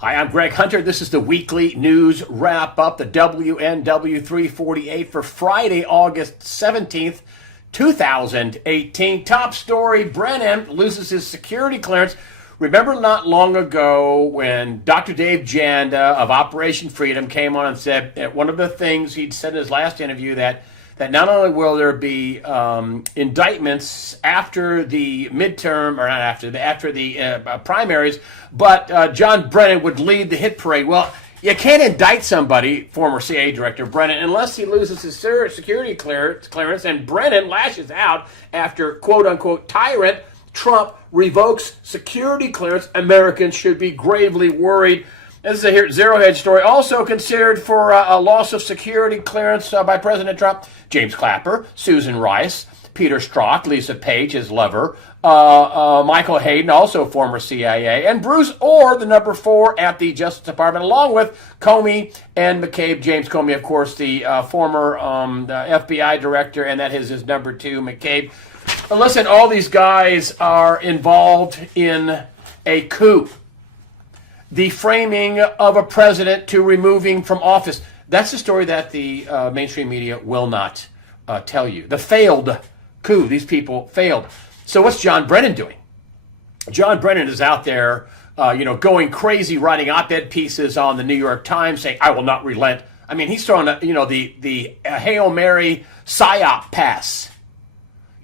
Hi, I'm Greg Hunter. This is the weekly news wrap up, the WNW 348 for Friday, August 17th, 2018. Top story, Brennan loses his security clearance. Remember not long ago when Dr. Dave Janda of Operation Freedom came on and said that one of the things he'd said in his last interview that not only will there be indictments after the midterm, or not after the primaries, but John Brennan would lead the hit parade. Well, you can't indict somebody, former CIA director Brennan, unless he loses his security clearance, and Brennan lashes out after quote-unquote tyrant Trump revokes security clearance. Americans should be gravely worried. This is a Zero Hedge story. Also considered for a loss of security clearance by President Trump, James Clapper, Susan Rice, Peter Strzok, Lisa Page, his lover, Michael Hayden, also former CIA, and Bruce Orr, the number 4 at the Justice Department, along with Comey and McCabe. James Comey, of course, the former FBI director, and that is his number 2, McCabe. But listen, all these guys are involved in a coup. The framing of a president to removing from office. That's the story that the mainstream media will not tell you. The failed coup. These people failed. So what's John Brennan doing? John Brennan is out there, going crazy, writing op-ed pieces on the New York Times saying, I will not relent. I mean, he's throwing, the Hail Mary PSYOP pass.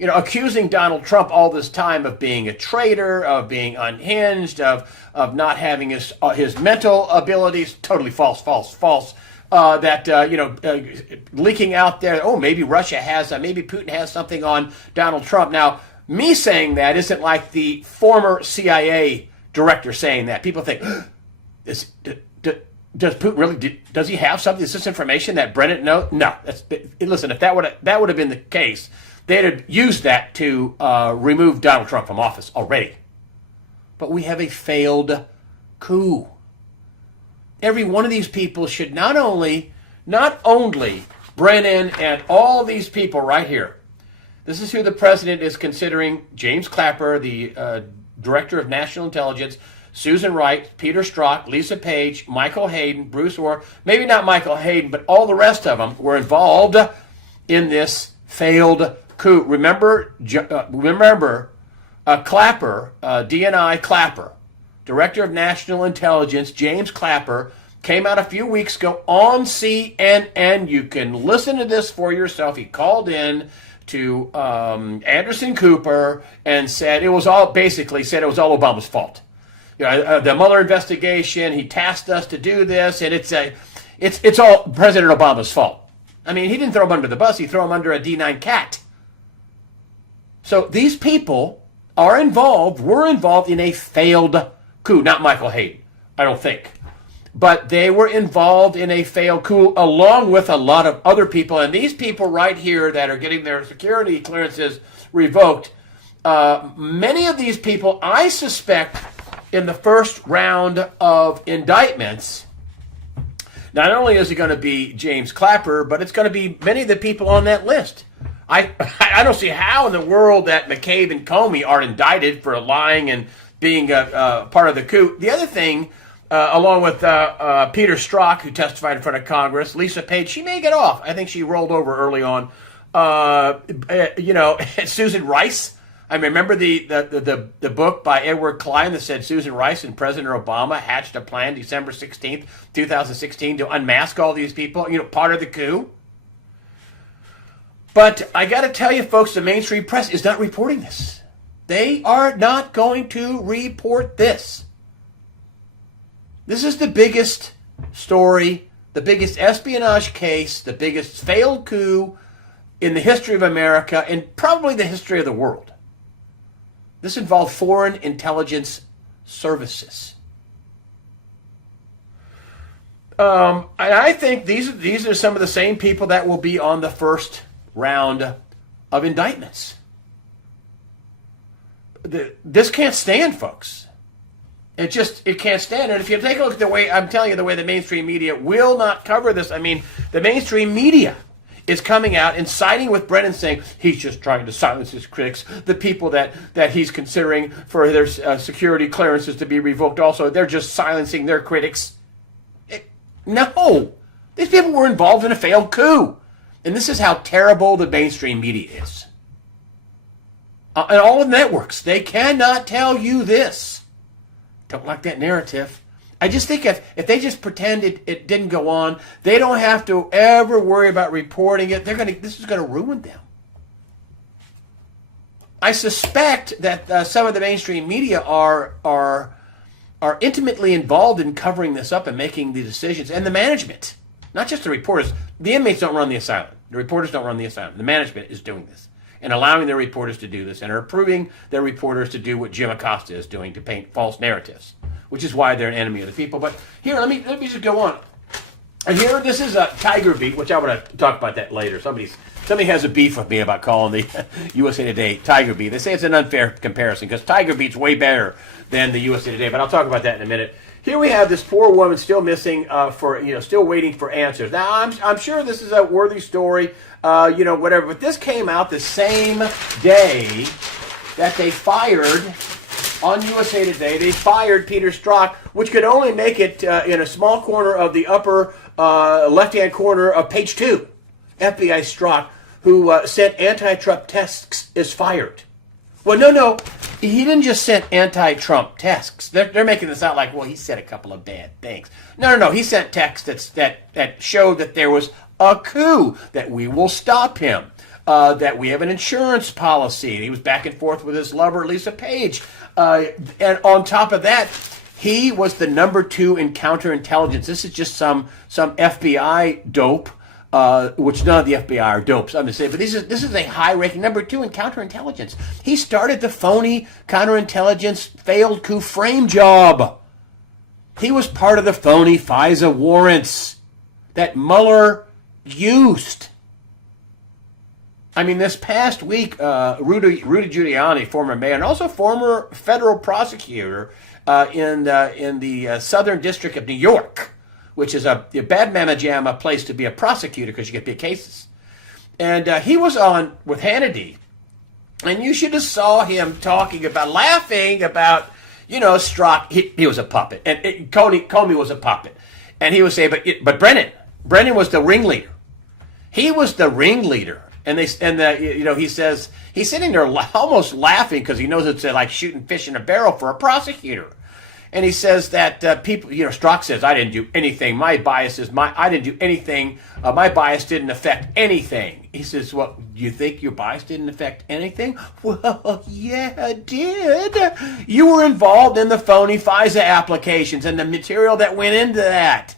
Accusing Donald Trump all this time of being a traitor, of being unhinged, of not having his mental abilities. Totally false. Leaking out there, maybe Russia has, maybe Putin has something on Donald Trump. Now, me saying that isn't like the former CIA director saying that. People think, does Putin really, does he have something? Is this information that Brennan knows? No. Listen, if that would have been the case, they'd have used that to remove Donald Trump from office already. But we have a failed coup. Every one of these people should not only Brennan and all these people right here. This is who the president is considering: James Clapper, the director of national intelligence, Susan Rice, Peter Strzok, Lisa Page, Michael Hayden, Bruce Orr. Maybe not Michael Hayden, but all the rest of them were involved in this failed coup. Remember Clapper, DNI Clapper, Director of National Intelligence, James Clapper, came out a few weeks ago on CNN. You can listen to this for yourself. He called in to Anderson Cooper and said it was all Obama's fault. The Mueller investigation, he tasked us to do this, and it's all President Obama's fault. I mean, he didn't throw him under the bus. He threw him under a D9 cat. So these people were involved in a failed coup. Not Michael Hayden, I don't think. But they were involved in a failed coup along with a lot of other people. And these people right here that are getting their security clearances revoked, many of these people, I suspect, in the first round of indictments, not only is it going to be James Clapper, but it's going to be many of the people on that list. I don't see how in the world that McCabe and Comey are indicted for lying and being a part of the coup. The other thing, along with Peter Strzok, who testified in front of Congress, Lisa Page, she may get off. I think she rolled over early on. Susan Rice. I remember the book by Edward Klein that said Susan Rice and President Obama hatched a plan December 16th, 2016 to unmask all these people, part of the coup. But I got to tell you, folks, the mainstream press is not reporting this. They are not going to report this. This is the biggest story, the biggest espionage case, the biggest failed coup in the history of America and probably the history of the world. This involved foreign intelligence services. And I think these are some of the same people that will be on the first round of indictments. This can't stand, folks. It can't stand. And if you take a look at the way the mainstream media will not cover this. I mean, the mainstream media is coming out and siding with Brennan, saying he's just trying to silence his critics. The people that he's considering for their security clearances to be revoked also, they're just silencing their critics. No. These people were involved in a failed coup. And this is how terrible the mainstream media is. And all the networks, they cannot tell you this. Don't like that narrative. I just think if they just pretend it didn't go on, they don't have to ever worry about reporting it. This is going to ruin them. I suspect that some of the mainstream media are intimately involved in covering this up and making the decisions, and the management, not just the reporters. The inmates don't run the asylum. The reporters don't run the asylum. The management is doing this and allowing their reporters to do this and are approving their reporters to do what Jim Acosta is doing, to paint false narratives, which is why they're an enemy of the people. But here, let me just go on. And here, this is a Tiger Beat, which I want to talk about that later. Somebody has a beef with me about calling the USA Today Tiger Beat. They say it's an unfair comparison because Tiger Beat's way better than the USA Today, but I'll talk about that in a minute. Here we have this poor woman still missing still waiting for answers. Now, I'm sure this is a worthy story, whatever, but this came out the same day that they fired, on USA Today, they fired Peter Strzok, which could only make it in a small corner of the upper left-hand corner of page 2. FBI Strzok, who sent anti-Trump texts, is fired. Well, no, he didn't just send anti-Trump texts. They're making this out like, well, he said a couple of bad things. No, he sent texts that showed that there was a coup, that we will stop him, that we have an insurance policy. He was back and forth with his lover, Lisa Page. And on top of that, he was the number 2 in counterintelligence. This is just some FBI dope, which none of the FBI are dopes, I'm going to say, but this is a high-ranking number 2 in counterintelligence. He started the phony counterintelligence failed coup frame job. He was part of the phony FISA warrants that Mueller used. I mean, this past week, Rudy Giuliani, former mayor, and also former federal prosecutor in the Southern District of New York, which is a bad mamma jamma place to be a prosecutor because you get big cases. And he was on with Hannity, and you should have saw him laughing about, Strzok. He was a puppet, and Comey was a puppet, and he was saying, but Brennan was the ringleader. He was the ringleader. And he says he's sitting there almost laughing because he knows it's like shooting fish in a barrel for a prosecutor. And he says that people, Strzok says, I didn't do anything. My bias is I didn't do anything. My bias didn't affect anything. He says, well, you think your bias didn't affect anything? Well, yeah, it did. You were involved in the phony FISA applications and the material that went into that.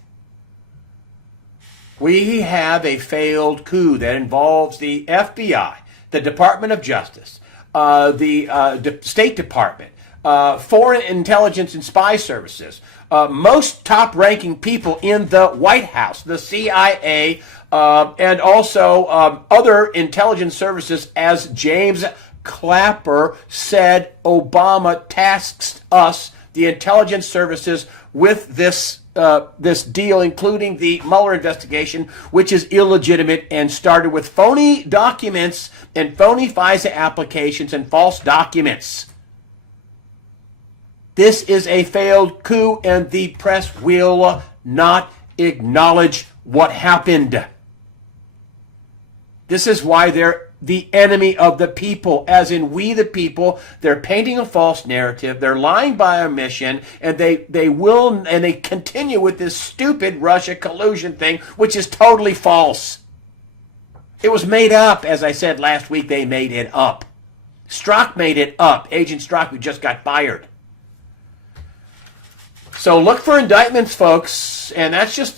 We have a failed coup that involves the FBI, the Department of Justice, the State Department, Foreign Intelligence and Spy Services, most top-ranking people in the White House, the CIA, and also other intelligence services, as James Clapper said. Obama tasks us, the intelligence services, with this deal, including the Mueller investigation, which is illegitimate and started with phony documents and phony FISA applications and false documents. This is a failed coup, and the press will not acknowledge what happened. This is why they're the enemy of the people, as in we the people. They're painting a false narrative. They're lying by omission, and they continue with this stupid Russia collusion thing, which is totally false. It was made up, as I said last week. They made it up. Strzok made it up. Agent Strzok, who just got fired. So look for indictments, folks, and that's just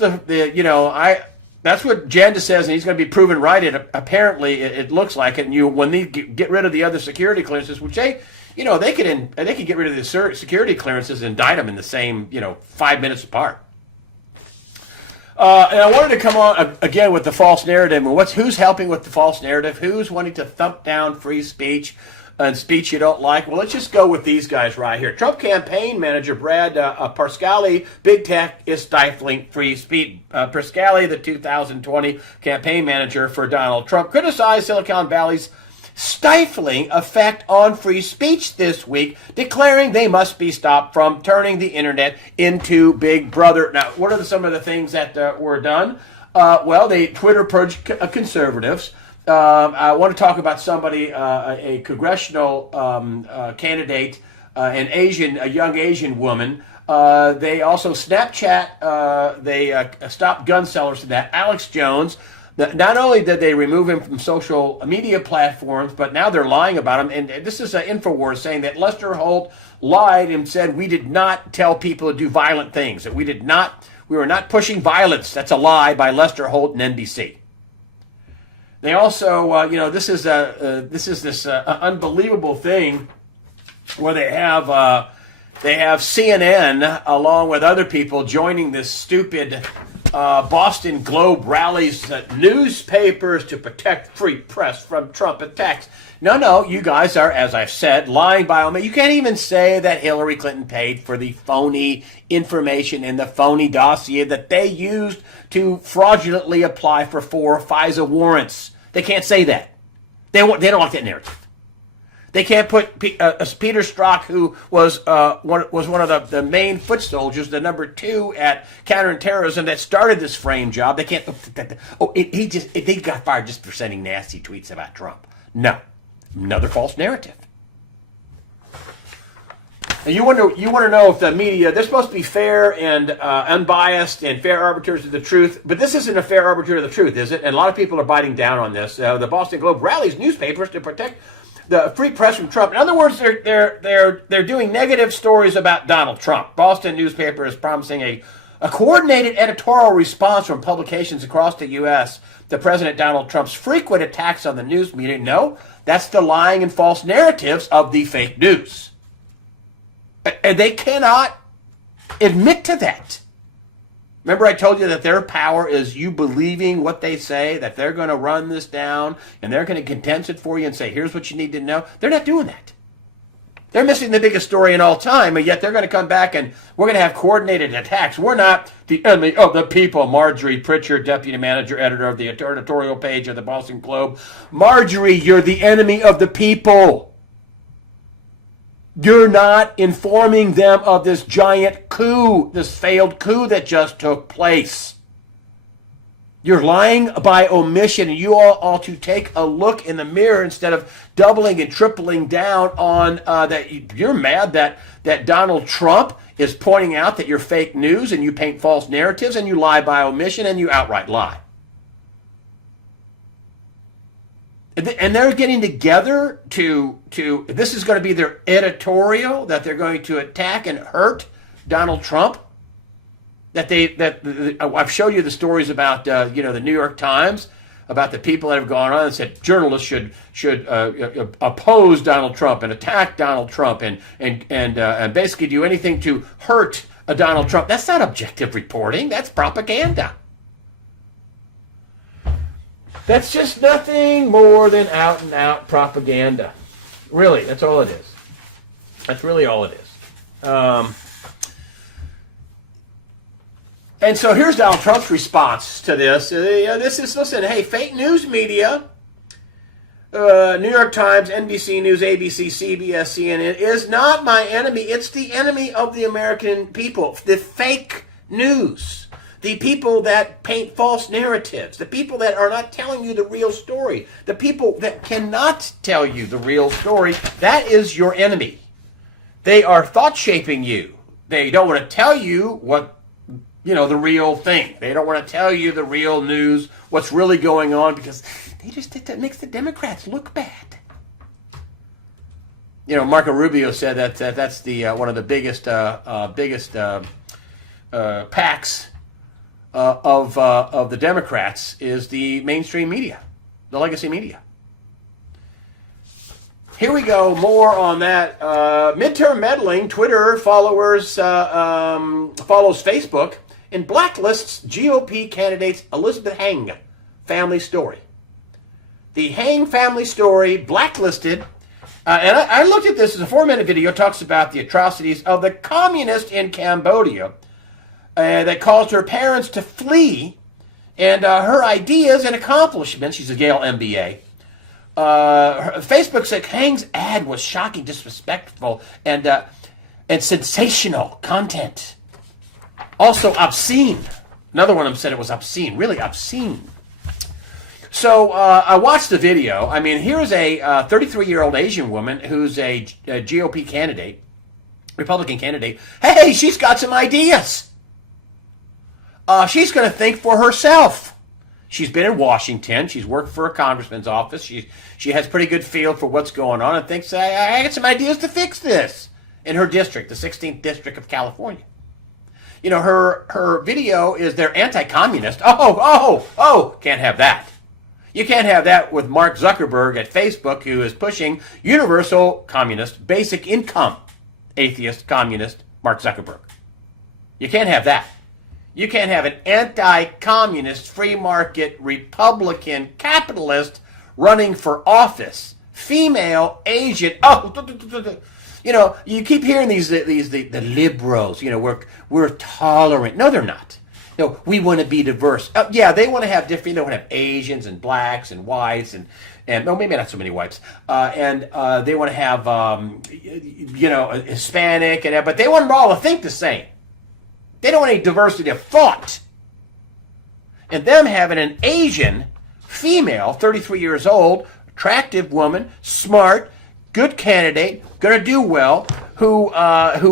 that's what Janda says, and he's going to be proven right. Apparently, it looks like it. And when they get rid of the other security clearances, which they could get rid of the security clearances and indict them in the same 5 minutes apart. And I wanted to come on again with the false narrative. And who's helping with the false narrative? Who's wanting to thump down free speech? and speech you don't like? Well, let's just go with these guys right here. Trump campaign manager Brad Parscale, big tech is stifling free speech. Parscale, the 2020 campaign manager for Donald Trump, criticized Silicon Valley's stifling effect on free speech this week, declaring they must be stopped from turning the internet into Big Brother. Now, what are some of the things that were done? Well, they Twitter purged conservatives. I want to talk about somebody, a congressional candidate, a young Asian woman. They also Snapchat. They stopped gun sellers to that. Alex Jones. Not only did they remove him from social media platforms, but now they're lying about him. And this is InfoWars saying that Lester Holt lied and said we did not tell people to do violent things. That we were not pushing violence. That's a lie by Lester Holt and NBC. They also, this is this unbelievable thing where they have CNN along with other people joining this stupid Boston Globe rallies newspapers to protect free press from Trump attacks. No, you guys are, as I've said, lying by omission. You can't even say that Hillary Clinton paid for the phony information in the phony dossier that they used to fraudulently apply for 4 FISA warrants. They can't say that. They don't like that narrative. They can't put Peter Strzok, who was one of the main foot soldiers, the number 2 at counterterrorism that started this frame job. They can't. He got fired just for sending nasty tweets about Trump. No, another false narrative. And you want to know if the media, they're supposed to be fair and unbiased and fair arbiters of the truth, but this isn't a fair arbiter of the truth, is it? And a lot of people are biting down on this. The Boston Globe rallies newspapers to protect the free press from Trump. In other words, they're doing negative stories about Donald Trump. Boston newspaper is promising a coordinated editorial response from publications across the U.S. to President Donald Trump's frequent attacks on the news media. No, that's the lying and false narratives of the fake news. And they cannot admit to that. Remember I told you that their power is you believing what they say, that they're going to run this down and they're going to condense it for you and say, here's what you need to know. They're not doing that. They're missing the biggest story in all time, and yet they're going to come back and we're going to have coordinated attacks. We're not the enemy of the people. Marjorie Pritchard, deputy manager, editor of the editorial page of the Boston Globe. Marjorie, you're the enemy of the people. You're not informing them of this giant coup, this failed coup that just took place. You're lying by omission, and you all ought to take a look in the mirror instead of doubling and tripling down on that. You're mad that Donald Trump is pointing out that you're fake news and you paint false narratives and you lie by omission and you outright lie. And they're getting together to this is going to be their editorial, that they're going to attack and hurt Donald Trump. I've showed you the stories about the New York Times, about the people that have gone on and said journalists should oppose Donald Trump and attack Donald Trump and basically do anything to hurt Donald Trump. That's not objective reporting. That's propaganda. That's just nothing more than out-and-out propaganda. Really, that's all it is. That's really all it is. And so here's Donald Trump's response to this. Listen, hey, fake news media, New York Times, NBC News, ABC, CBS, CNN, is not my enemy. It's the enemy of the American people. The fake news. The people that paint false narratives, the people that are not telling you the real story, the people that cannot tell you the real story, that is your enemy. They are thought shaping you. They don't want to tell you the real thing. They don't want to tell you the real news, what's really going on, because that makes the Democrats look bad. Marco Rubio said that's the one of the biggest PACs of the Democrats is the mainstream media, the legacy media. Here we go, more on that. Midterm meddling, Twitter follows Facebook and blacklists GOP candidates Elizabeth Heng family story. The Heng family story blacklisted And I looked at this as a 4-minute video. It talks about the atrocities of the communist in Cambodia that caused her parents to flee, and her ideas and accomplishments. She's a Yale MBA. Facebook said Heng's ad was shocking, disrespectful, and sensational content. Also obscene. Another one of them said it was obscene, really obscene. So I watched the video. I mean, here's a 33-year-old Asian woman who's a GOP candidate, Republican candidate. Hey, she's got some ideas. She's going to think for herself. She's been in Washington. She's worked for a congressman's office. She has pretty good feel for what's going on and thinks, I got some ideas to fix this in her district, the 16th District of California. You know, her video is they're anti-communist. Can't have that. You can't have that with Mark Zuckerberg at Facebook, who is pushing universal communist, basic income, atheist, communist Mark Zuckerberg. You can't have that. You can't have an anti-communist, free market, Republican, capitalist running for office. Female, Asian. You know, you keep hearing the liberals. You know, we're tolerant. No, they're not. No, we want to be diverse. Yeah, they want to have different. They want to have Asians and blacks and whites and maybe not so many whites. And they want to have Hispanic but they want them all to think the same. They don't want any diversity of thought. And them having an Asian female, 33 years old, attractive woman, smart, good candidate, going to do well, who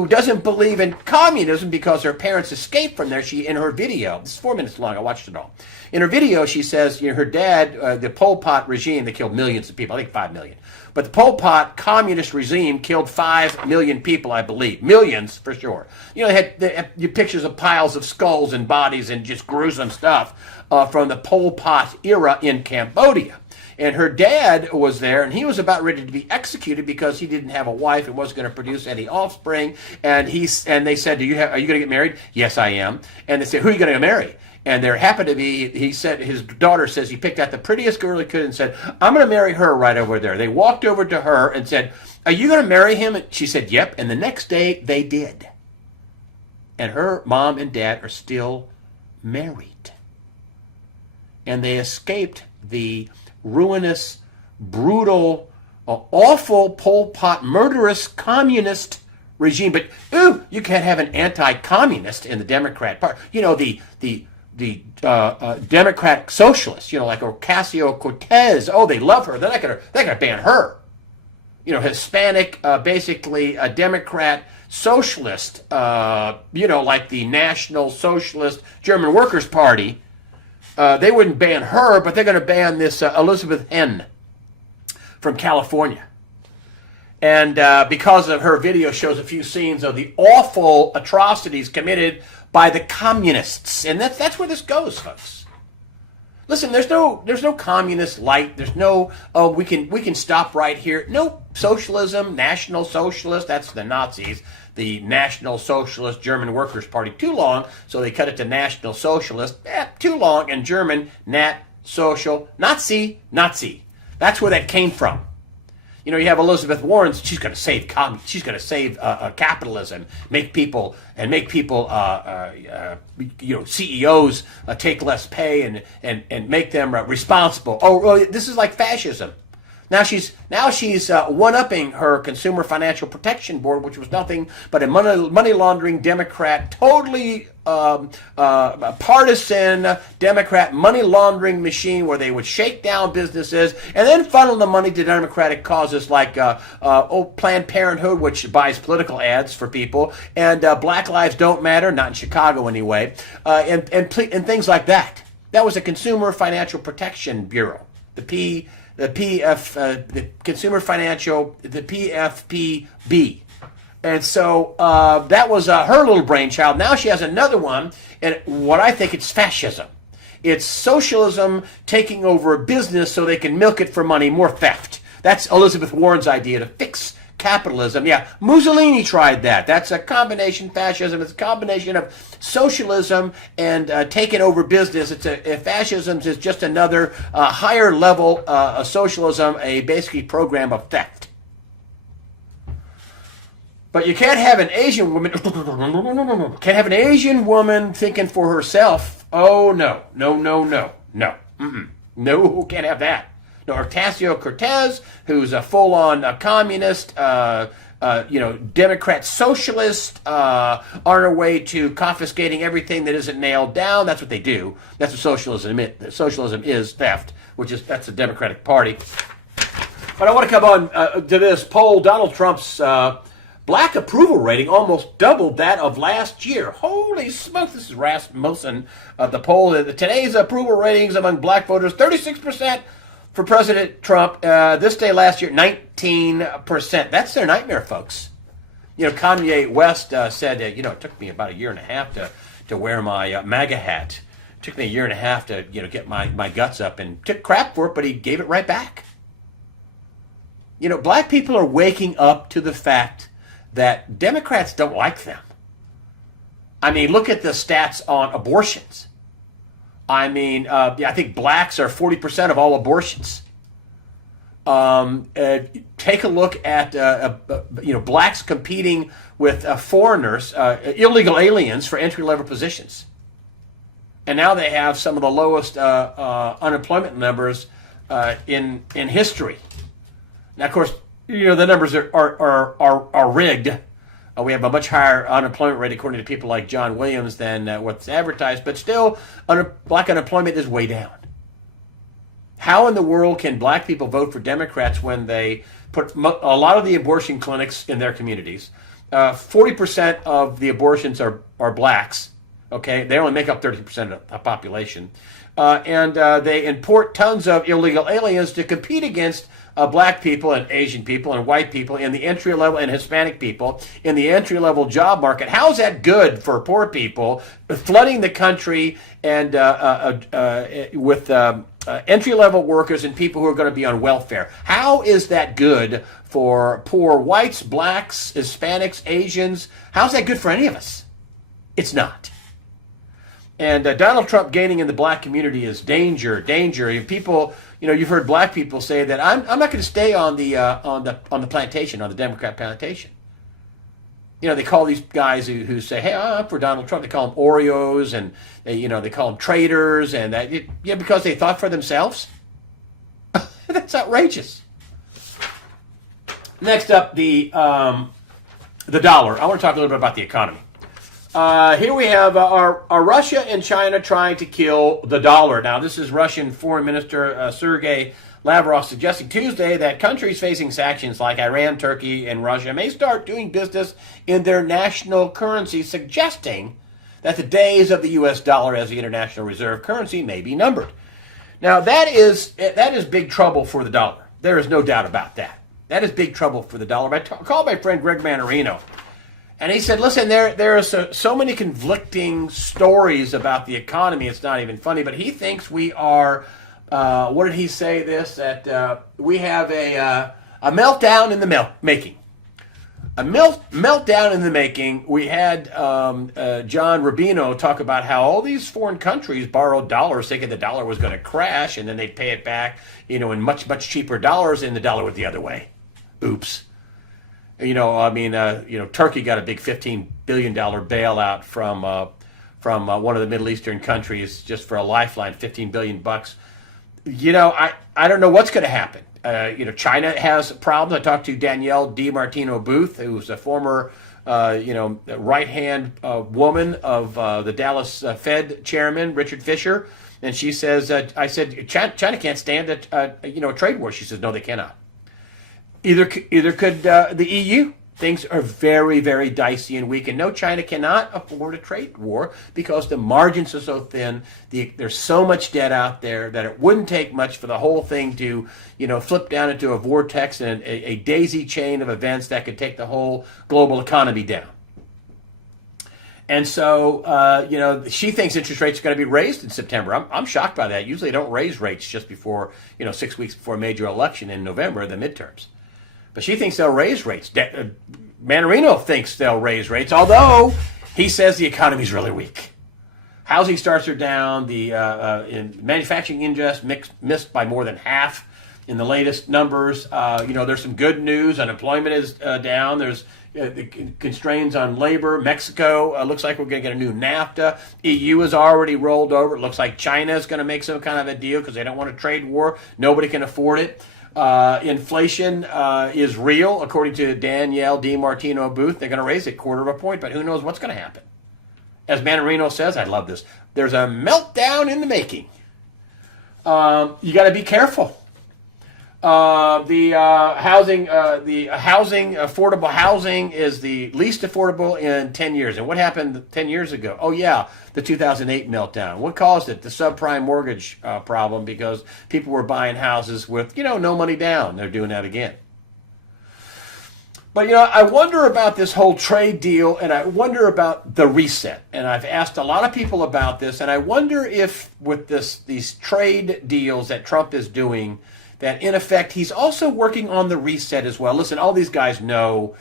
doesn't believe in communism because her parents escaped from there. She, in her video, this is 4 minutes long, I watched it all. In her video, she says, her dad, the Pol Pot regime, they killed millions of people, I think 5 million. But the Pol Pot communist regime killed 5 million people, I believe. Millions, for sure. You know, they had pictures of piles of skulls and bodies and just gruesome stuff from the Pol Pot era in Cambodia. And her dad was there, and he was about ready to be executed because he didn't have a wife and wasn't going to produce any offspring. And they said, are you going to get married? Yes, I am. And they said, who are you going to marry? And there happened to be, he said, his daughter says he picked out the prettiest girl he could and said, I'm going to marry her right over there. They walked over to her and said, are you going to marry him? And she said, yep. And the next day they did. And her mom and dad are still married. And they escaped the ruinous, brutal, awful Pol Pot, murderous communist regime. But you can't have an anti-communist in the Democrat Party. You know, the Democratic socialists. You know, like Ocasio-Cortez. Oh, they love her. They're not gonna ban her. You know, Hispanic, basically a Democrat socialist. Like the National Socialist German Workers' Party. They wouldn't ban her, but they're going to ban this Elizabeth Henn from California. And because of her video shows a few scenes of the awful atrocities committed by the communists. And that's where this goes, folks. Listen, there's no communist light. There's no, we can stop right here. No socialism, National Socialist, that's the Nazis. The National Socialist German Workers' Party, too long, so they cut it to National Socialist. Too long, and German, Nat, Social, Nazi, Nazi. That's where that came from. You know, you have Elizabeth Warren. She's going to save capitalism, make people CEOs take less pay and make them responsible. Oh, this is like fascism. Now she's one-upping her Consumer Financial Protection Board, which was nothing but a money laundering Democrat, totally partisan Democrat money laundering machine where they would shake down businesses and then funnel the money to Democratic causes like Planned Parenthood, which buys political ads for people, and Black Lives Don't Matter, not in Chicago anyway, and things like that. That was the Consumer Financial Protection Bureau, the Consumer Financial, the PFPB. And so that was her little brainchild. Now she has another one, and what I think it's fascism. It's socialism taking over a business so they can milk it for money, more theft. That's Elizabeth Warren's idea, to fix capitalism. Yeah, Mussolini tried that. That's a combination fascism. It's a combination of socialism and taking over business. Fascism is just another higher level socialism, a basically program of theft. But you can't have an Asian woman. Can't have an Asian woman thinking for herself. Oh no, no, no, no, no, no, can't have that. No, Ocasio-Cortez, who's a full-on communist, Democrat socialist, on her way to confiscating everything that isn't nailed down. That's what they do. That's what socialism is. Socialism is theft, that's the Democratic Party. But I want to come on to this poll. Donald Trump's black approval rating almost doubled that of last year. Holy smokes, this is Rasmussen of the poll. Today's approval ratings among black voters, 36% for President Trump. This day last year, 19%. That's their nightmare, folks. Kanye West said, it took me about a year and a half to wear my MAGA hat. It took me a year and a half to, get my guts up, and took crap for it, but he gave it right back. Black people are waking up to the fact that Democrats don't like them. I mean, look at the stats on abortions. I mean, I think blacks are 40% of all abortions. Take a look at blacks competing with foreigners, illegal aliens for entry-level positions, and now they have some of the lowest unemployment numbers in history. Now, of course, the numbers are rigged. We have a much higher unemployment rate, according to people like John Williams, than what's advertised. But still, black unemployment is way down. How in the world can black people vote for Democrats when they put a lot of the abortion clinics in their communities? 40% of the abortions are blacks. Okay, they only make up 30% of the population. And they import tons of illegal aliens to compete against black people and Asian people and white people in the entry-level and Hispanic people in the entry-level job market. How is that good for poor people flooding the country and with entry-level workers and people who are going to be on welfare? How is that good for poor whites, blacks, Hispanics, Asians? How's that good for any of us? It's not. And Donald Trump gaining in the black community is danger. People, you've heard black people say that I'm not going to stay on the plantation, on the Democrat plantation. They call these guys who say, "Hey, I'm for Donald Trump." They call them Oreos, and they call them traitors, and that because they thought for themselves. That's outrageous. Next up, the dollar. I want to talk a little bit about the economy. Here we have are Russia and China trying to kill the dollar. Now, this is Russian Foreign Minister Sergei Lavrov suggesting Tuesday that countries facing sanctions like Iran, Turkey, and Russia may start doing business in their national currency, suggesting that the days of the U.S. dollar as the international reserve currency may be numbered. Now, that is big trouble for the dollar. There is no doubt about that. That is big trouble for the dollar. I called my friend Greg Manarino. And he said, listen, there are so many conflicting stories about the economy, it's not even funny, but he thinks we are, what did he say this, that we have a meltdown in the making. A meltdown in the making. We had John Rubino talk about how all these foreign countries borrowed dollars thinking the dollar was going to crash, and then they'd pay it back, in much, much cheaper dollars, and the dollar went the other way. Oops. Turkey got a big $15 billion bailout from one of the Middle Eastern countries just for a lifeline, $15 billion bucks. I don't know what's going to happen. China has problems. I talked to Danielle DiMartino Booth, who's a former, right-hand woman of the Dallas Fed chairman, Richard Fisher, and she says, I said, China can't stand a trade war. She says, no, they cannot. Either could the EU. Things are very, very dicey and weak, and no, China cannot afford a trade war because the margins are so thin. There's so much debt out there that it wouldn't take much for the whole thing to, flip down into a vortex and a daisy chain of events that could take the whole global economy down. And so, she thinks interest rates are going to be raised in September. I'm shocked by that. Usually they don't raise rates just before, 6 weeks before a major election in November, the midterms. But she thinks they'll raise rates. Manarino thinks they'll raise rates, although he says the economy's really weak. Housing starts are down. The manufacturing industry missed by more than half in the latest numbers. There's some good news. Unemployment is down. There's the constraints on labor. Mexico looks like we're going to get a new NAFTA. EU is already rolled over. It looks like China is going to make some kind of a deal because they don't want a trade war. Nobody can afford it. Inflation is real, according to Danielle DiMartino Booth. They're going to raise it 1/4 point, but who knows what's going to happen. As Manarino says, I love this, there's a meltdown in the making. You got to be careful. The affordable housing is the least affordable in 10 years. And what happened 10 years ago? Oh, yeah, the 2008 meltdown. What caused it? The subprime mortgage problem, because people were buying houses with, no money down. They're doing that again. But, I wonder about this whole trade deal, and I wonder about the reset. And I've asked a lot of people about this, and I wonder if with these trade deals that Trump is doing, that in effect he's also working on the reset as well. Listen, all these guys know,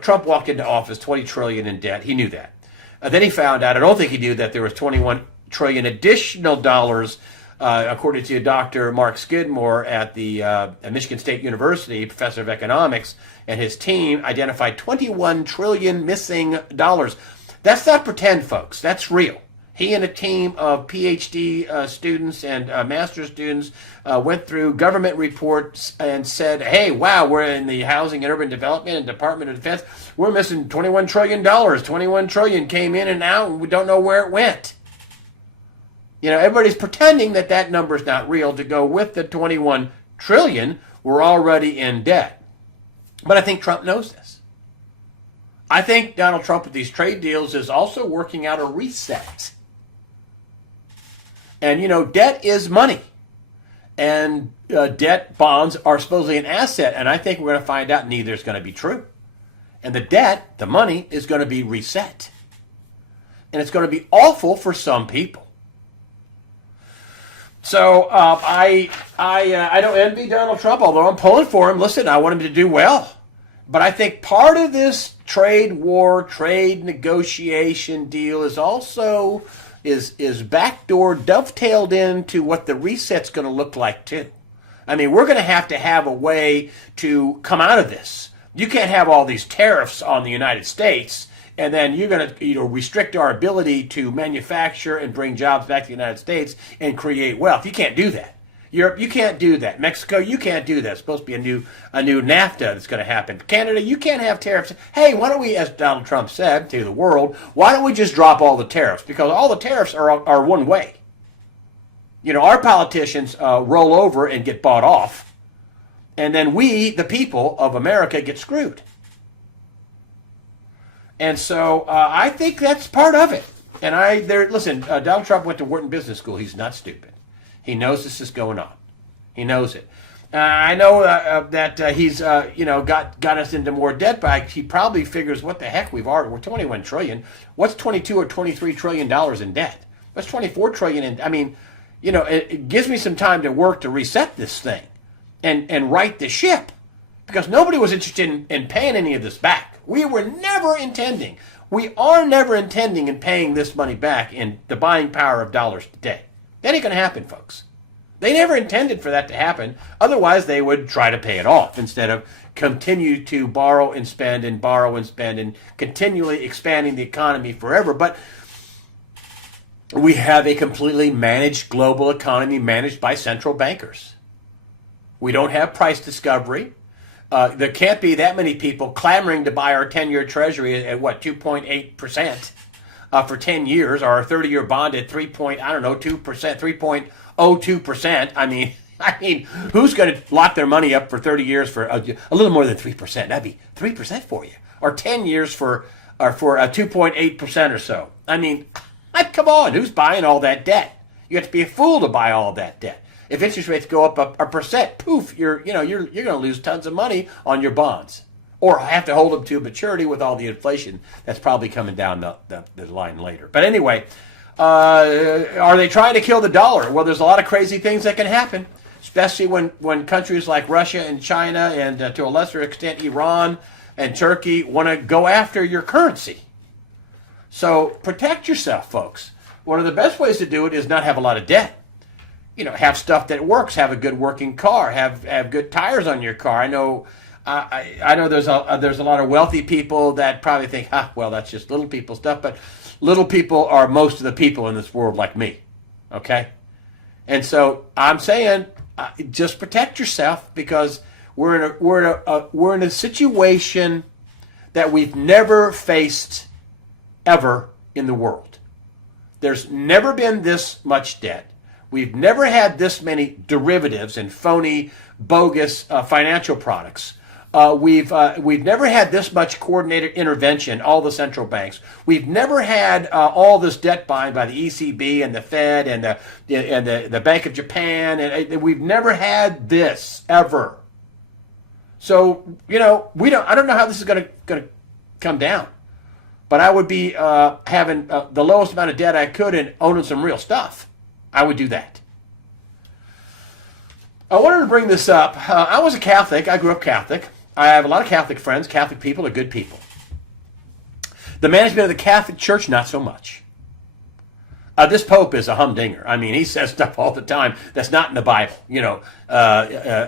Trump walked into office $20 trillion in debt. He knew that. Then he found out, I don't think he knew that there was $21 trillion additional dollars, according to Dr. Mark Skidmore at the Michigan State University, professor of economics, and his team identified $21 trillion missing dollars. That's not pretend, folks. That's real. He and a team of PhD students and master's students went through government reports and said, hey, wow, we're in the Housing and Urban Development and Department of Defense. We're missing $21 trillion. $21 trillion came in and out, and we don't know where it went. Everybody's pretending that number is not real to go with the $21 trillion. We're already in debt. But I think Trump knows this. I think Donald Trump with these trade deals is also working out a reset. And, debt is money. And debt bonds are supposedly an asset. And I think we're going to find out neither is going to be true. And the debt, the money, is going to be reset. And it's going to be awful for some people. So I don't envy Donald Trump, although I'm pulling for him. Listen, I want him to do well. But I think part of this trade war, trade negotiation deal is also is backdoor dovetailed into what the reset's going to look like too. I mean, we're going to have a way to come out of this. You can't have all these tariffs on the United States, and then you're going to restrict our ability to manufacture and bring jobs back to the United States and create wealth. You can't do that. Europe, you can't do that. Mexico, you can't do that. It's supposed to be a new NAFTA that's going to happen. Canada, you can't have tariffs. Hey, why don't we, as Donald Trump said to the world, why don't we just drop all the tariffs? Because all the tariffs are one way. Our politicians roll over and get bought off, and then we, the people of America, get screwed. And so I think that's part of it. And listen, Donald Trump went to Wharton Business School. He's not stupid. He knows this is going on. He knows it. I know that he's got us into more debt, but he probably figures, what the heck, we're $21 trillion. What's $22 or $23 trillion in debt? What's $24 trillion in? I mean, it gives me some time to work to reset this thing and right the ship, because nobody was interested in paying any of this back. We are never intending in paying this money back in the buying power of dollars today. That ain't going to happen, folks. They never intended for that to happen. Otherwise, they would try to pay it off instead of continue to borrow and spend and continually expanding the economy forever. But we have a completely managed global economy managed by central bankers. We don't have price discovery. There can't be that many people clamoring to buy our 10-year treasury at 2.8%. For 10 years, or a 30-year bond at 3.02%. I mean, who's going to lock their money up for 30 years for a little more than 3%? That'd be 3% for you, or 10 years for a 2.8% or so. I mean, come on, who's buying all that debt? You have to be a fool to buy all that debt. If interest rates go up a percent, poof, you're going to lose tons of money on your bonds. Or have to hold them to maturity with all the inflation that's probably coming down the line later. But anyway, are they trying to kill the dollar? Well, there's a lot of crazy things that can happen, especially when countries like Russia and China and to a lesser extent Iran and Turkey want to go after your currency. So protect yourself, folks. One of the best ways to do it is not have a lot of debt. Have stuff that works. Have a good working car. Have good tires on your car. I know I know there's a lot of wealthy people that probably think, well, that's just little people stuff. But little people are most of the people in this world, like me. Okay, and so I'm saying, just protect yourself, because we're in a situation that we've never faced ever in the world. There's never been this much debt. We've never had this many derivatives and phony, bogus financial products. We've never had this much coordinated intervention, all the central banks. We've never had all this debt buying by the ECB and the Fed and the Bank of Japan, and we've never had this ever. So I don't know how this is going to come down, but I would be having the lowest amount of debt I could and owning some real stuff. I would do that. I wanted to bring this up. I was a Catholic. I grew up Catholic. I have a lot of Catholic friends. Catholic people are good people. The management of the Catholic Church, not so much. This Pope is a humdinger. I mean, he says stuff all the time that's not in the Bible.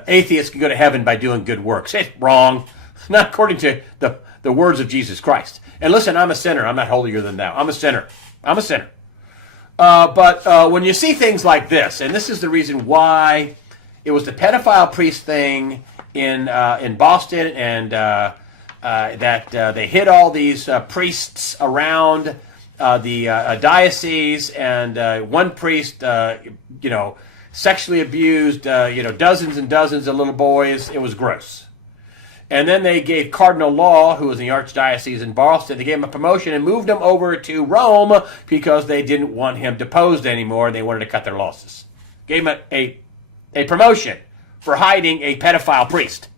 Atheists can go to heaven by doing good works. It's wrong. Not according to the words of Jesus Christ. And listen, I'm a sinner. I'm not holier than thou. I'm a sinner. But when you see things like this, and this is the reason why it was the pedophile priest thing in Boston, and that they hid all these priests around the diocese, and one priest, sexually abused, dozens and dozens of little boys. It was gross. And then they gave Cardinal Law, who was in the Archdiocese in Boston, they gave him a promotion and moved him over to Rome because they didn't want him deposed anymore, and they wanted to cut their losses. Gave him a promotion for hiding a pedophile priest.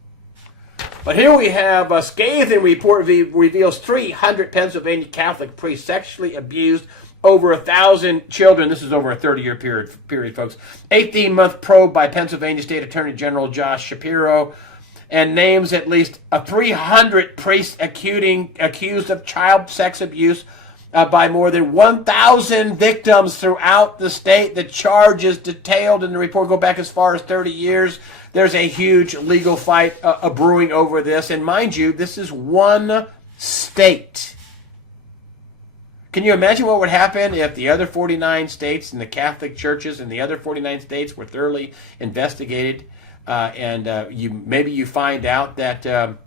But here we have a scathing report reveals 300 Pennsylvania Catholic priests sexually abused over 1,000 children. This is over a 30-year period, folks. 18-month probe by Pennsylvania State Attorney General Josh Shapiro, and names at least 300 priests accused of child sex abuse by more than 1,000 victims throughout the state. The charges detailed in the report go back as far as 30 years. There's a huge legal fight brewing over this. And mind you, this is one state. Can you imagine what would happen if the other 49 states and the Catholic churches and the other 49 states were thoroughly investigated? Maybe you find out that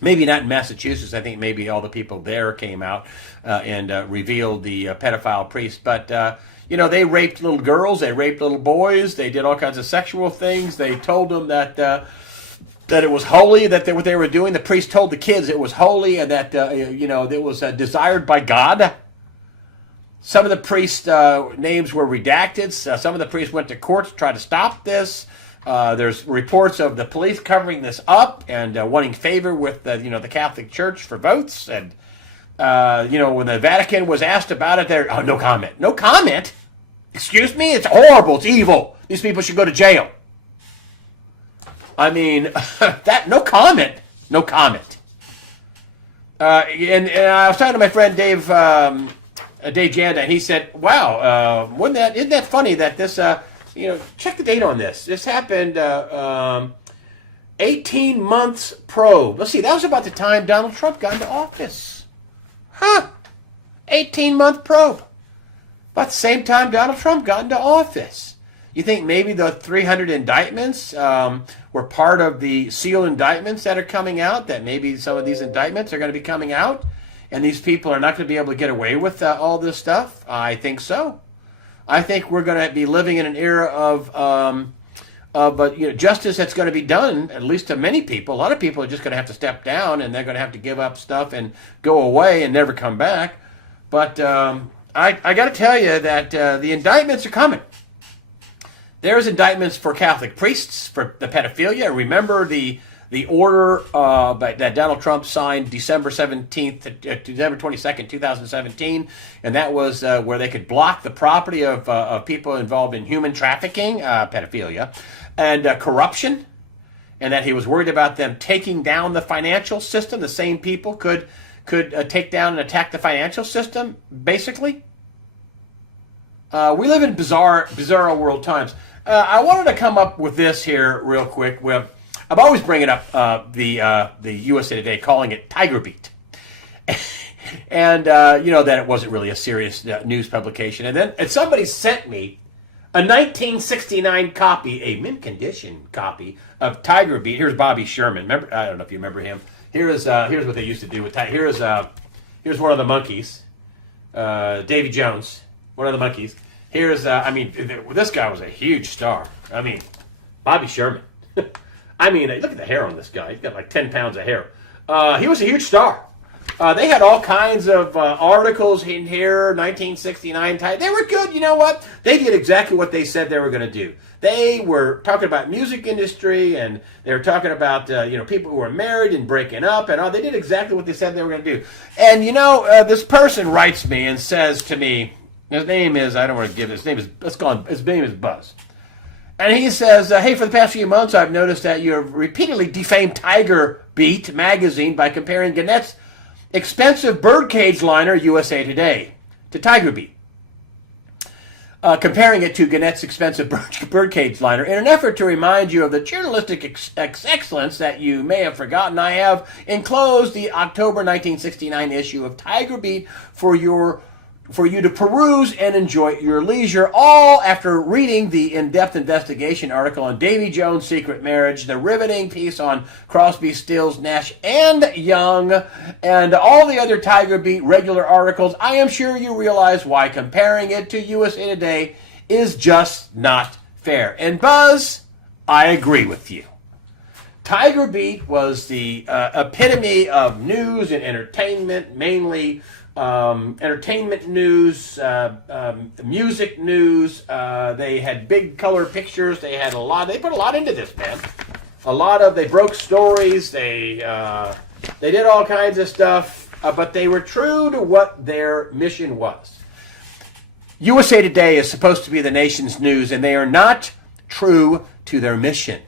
maybe not in Massachusetts. I think maybe all the people there came out and revealed the pedophile priest. But they raped little girls, they raped little boys, they did all kinds of sexual things. They told them that it was holy, that what they were doing. The priest told the kids it was holy, and that it was desired by God. Some of the priests' names were redacted. Some of the priests went to court to try to stop this. There's reports of the police covering this up and wanting favor with the Catholic Church for votes. And when the Vatican was asked about it, no comment. No comment? Excuse me? It's horrible. It's evil. These people should go to jail. I mean, no comment. No comment. And I was talking to my friend Dave Janda, and he said, "Wow, isn't that funny that this? Check the date on this. This happened 18 months probe. Let's see, that was about the time Donald Trump got into office. 18-month probe. About the same time Donald Trump got into office. You think maybe the 300 indictments were part of the sealed indictments that are coming out, that maybe some of these indictments are going to be coming out, and these people are not going to be able to get away with all this stuff? I think so. I think we're going to be living in an era of justice that's going to be done, at least to many people. A lot of people are just going to have to step down, and they're going to have to give up stuff and go away and never come back. But I got to tell you that the indictments are coming. There's indictments for Catholic priests for the pedophilia. Remember the order that Donald Trump signed December 22nd, 2017, and that was where they could block the property of people involved in human trafficking, pedophilia, and corruption, and that he was worried about them taking down the financial system. The same people could take down and attack the financial system, basically. We live in bizarre world times. I wanted to come up with this here real quick. I'm always bringing up the USA Today, calling it Tiger Beat. And, that it wasn't really a serious news publication. And somebody sent me a 1969 copy, a mint condition copy of Tiger Beat. Here's Bobby Sherman. Remember? I don't know if you remember him. Here's what they used to do with Tiger. Here's one of the monkeys, Davy Jones, one of the monkeys. This guy was a huge star. I mean, Bobby Sherman. Look at the hair on this guy. He's got like 10 pounds of hair. He was a huge star. They had all kinds of articles in here, 1969 type. They were good. You know what? They did exactly what they said they were going to do. They were talking about music industry, and they were talking about people who were married and breaking up, and all. They did exactly what they said they were going to do. And this person writes me and says to me, his name is, I don't want to give his name is, his name is Buzz. And he says, hey, for the past few months, I've noticed that you have repeatedly defamed Tiger Beat magazine by comparing Gannett's expensive birdcage liner, USA Today, to Tiger Beat. Comparing it to Gannett's expensive birdcage liner. In an effort to remind you of the journalistic excellence that you may have forgotten, I have enclosed the October 1969 issue of Tiger Beat for you to peruse and enjoy at your leisure, all after reading the in-depth investigation article on Davy Jones' secret marriage, the riveting piece on Crosby, Stills, Nash, and Young, and all the other Tiger Beat regular articles. I am sure you realize why comparing it to USA Today is just not fair. And Buzz, I agree with you. Tiger Beat was the epitome of news and entertainment, mainly entertainment news, music news. They had big color pictures. They put a lot into this, man. They broke stories. They did all kinds of stuff, but they were true to what their mission was. USA Today is supposed to be the nation's news, and they are not true to their mission.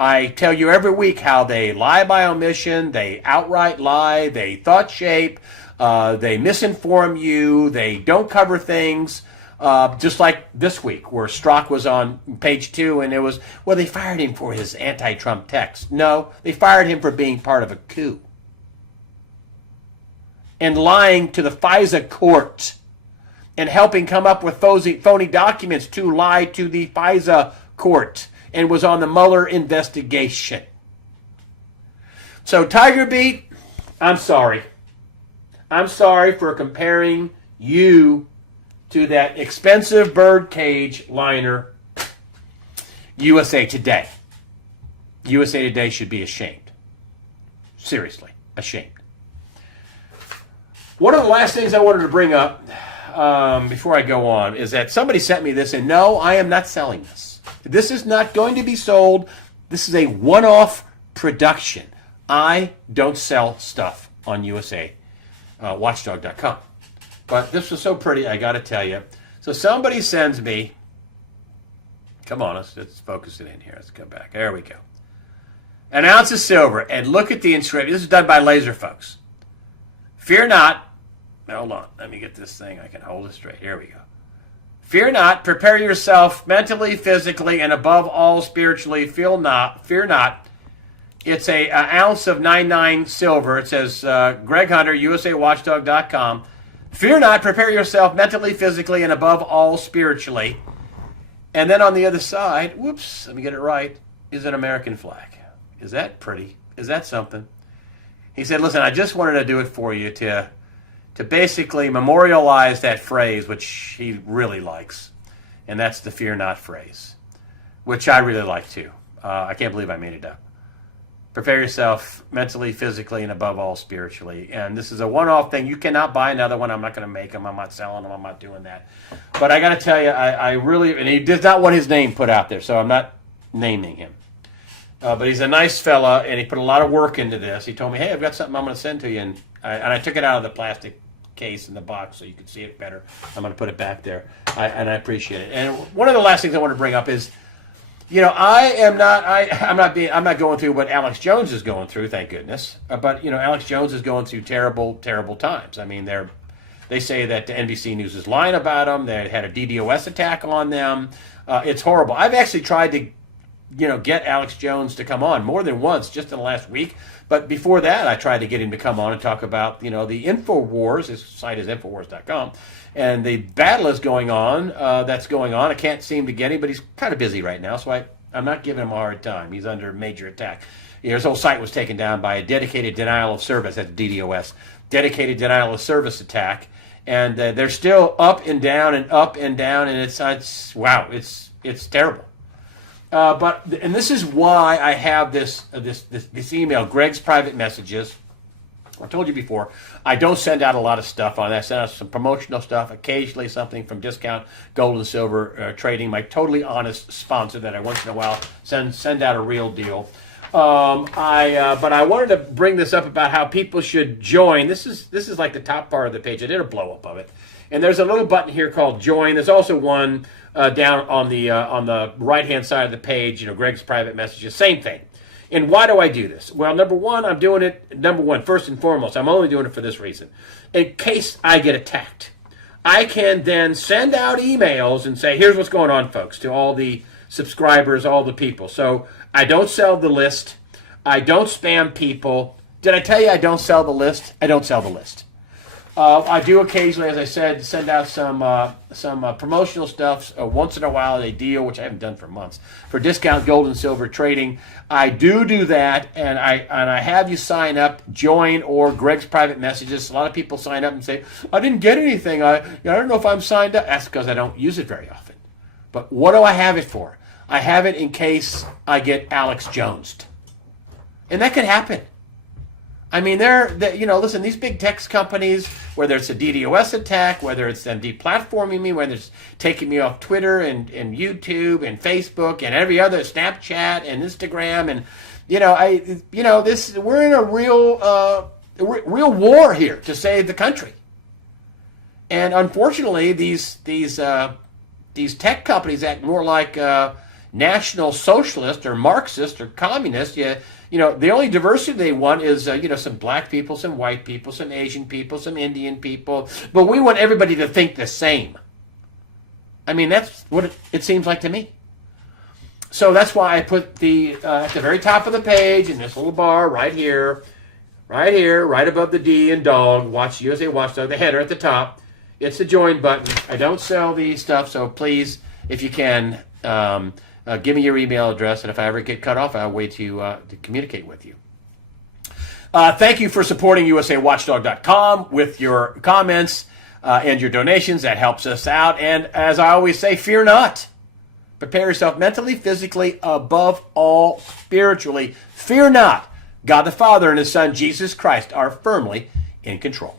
I tell you every week how they lie by omission, they outright lie, they thought shape, they misinform you, they don't cover things, just like this week where Strzok was on page 2 and they fired him for his anti-Trump text. No, they fired him for being part of a coup and lying to the FISA court and helping come up with phony documents to lie to the FISA court, and was on the Mueller investigation. So Tiger Beat, I'm sorry. I'm sorry for comparing you to that expensive birdcage liner, USA Today. USA Today should be ashamed. Seriously, ashamed. One of the last things I wanted to bring up before I go on is that somebody sent me this, and no, I am not selling this. This is not going to be sold. This is a one-off production. I don't sell stuff on USA Watchdog.com. But this was so pretty, I got to tell you. So somebody sends me, come on, let's focus it in here. Let's go back. There we go. An ounce of silver, and look at the inscription. This is done by laser, folks. Fear not. Hold on. Let me get this thing. I can hold it straight. Here we go. Fear not. Prepare yourself mentally, physically, and above all spiritually. Fear not. It's an ounce of 99 silver. It says, Greg Hunter, USAWatchdog.com. Fear not. Prepare yourself mentally, physically, and above all spiritually. And then on the other side, whoops, let me get it right, is an American flag. Is that pretty? Is that something? He said, listen, I just wanted to do it for you to basically memorialize that phrase, which he really likes. And that's the fear not phrase, which I really like too. I can't believe I made it up. Prepare yourself mentally, physically, and above all spiritually. And this is a one-off thing. You cannot buy another one. I'm not going to make them. I'm not selling them. I'm not doing that. But I got to tell you, I really, and he does not want his name put out there, so I'm not naming him. But he's a nice fella, and he put a lot of work into this. He told me, hey, I've got something I'm going to send to you. And I took it out of the plastic case in the box so you can see it better. I'm going to put it back there, and I appreciate it. And one of the last things I want to bring up is, I'm not going through what Alex Jones is going through, thank goodness. But Alex Jones is going through terrible, terrible times. I mean, they say that the NBC News is lying about them. They had a DDoS attack on them. It's horrible. I've actually tried to get Alex Jones to come on more than once just in the last week. But before that, I tried to get him to come on and talk about, the InfoWars. His site is Infowars.com. And the battle is going on. That's going on. I can't seem to get him, but he's kind of busy right now. So I'm not giving him a hard time. He's under major attack. His whole site was taken down by a dedicated denial of service, that's DDoS, dedicated denial of service attack. And they're still up and down and up and down. And it's wow, it's terrible. And this is why I have this email, Greg's Private Messages. I told you before, I don't send out a lot of stuff on that. I send out some promotional stuff, occasionally something from Discount Gold and Silver Trading, my totally honest sponsor that I once in a while send out a real deal. But I wanted to bring this up about how people should join. This is like the top part of the page. I did a blow up of it, and there's a little button here called Join. There's also one down on the right hand side of the page. Greg's Private Messages, same thing. And why do I do this? Well, number one, first and foremost, I'm only doing it for this reason. In case I get attacked, I can then send out emails and say, here's what's going on, folks, to all the subscribers, all the people. So I don't sell the list. I don't spam people. Did I tell you I don't sell the list? I don't sell the list. I do occasionally, as I said, send out some promotional stuff once in a while, a deal, which I haven't done for months, for Discount Gold and Silver Trading. I do that, and I have you sign up, join, or Greg's Private Messages. A lot of people sign up and say, I didn't get anything. I don't know if I'm signed up. That's because I don't use it very often. But what do I have it for? I have it in case I get Alex Jonesed. And that could happen. I mean, listen, these big tech companies, whether it's a DDoS attack, whether it's them deplatforming me, whether it's taking me off Twitter and YouTube and Facebook and every other Snapchat and Instagram, and we're in a real war here to save the country. And unfortunately, these tech companies act more like National Socialist or Marxist or Communist. The only diversity they want is, some black people, some white people, some Asian people, some Indian people. But we want everybody to think the same. I mean, that's what it seems like to me. So that's why I put at the very top of the page, in this little bar right here, right above the D in dog, USA Watchdog, the header at the top. It's the join button. I don't sell these stuff, so please, if you can, give me your email address, and if I ever get cut off, I'll wait to communicate with you. Thank you for supporting USAWatchdog.com with your comments and your donations. That helps us out. And as I always say, fear not. Prepare yourself mentally, physically, above all, spiritually. Fear not. God the Father and His Son, Jesus Christ, are firmly in control.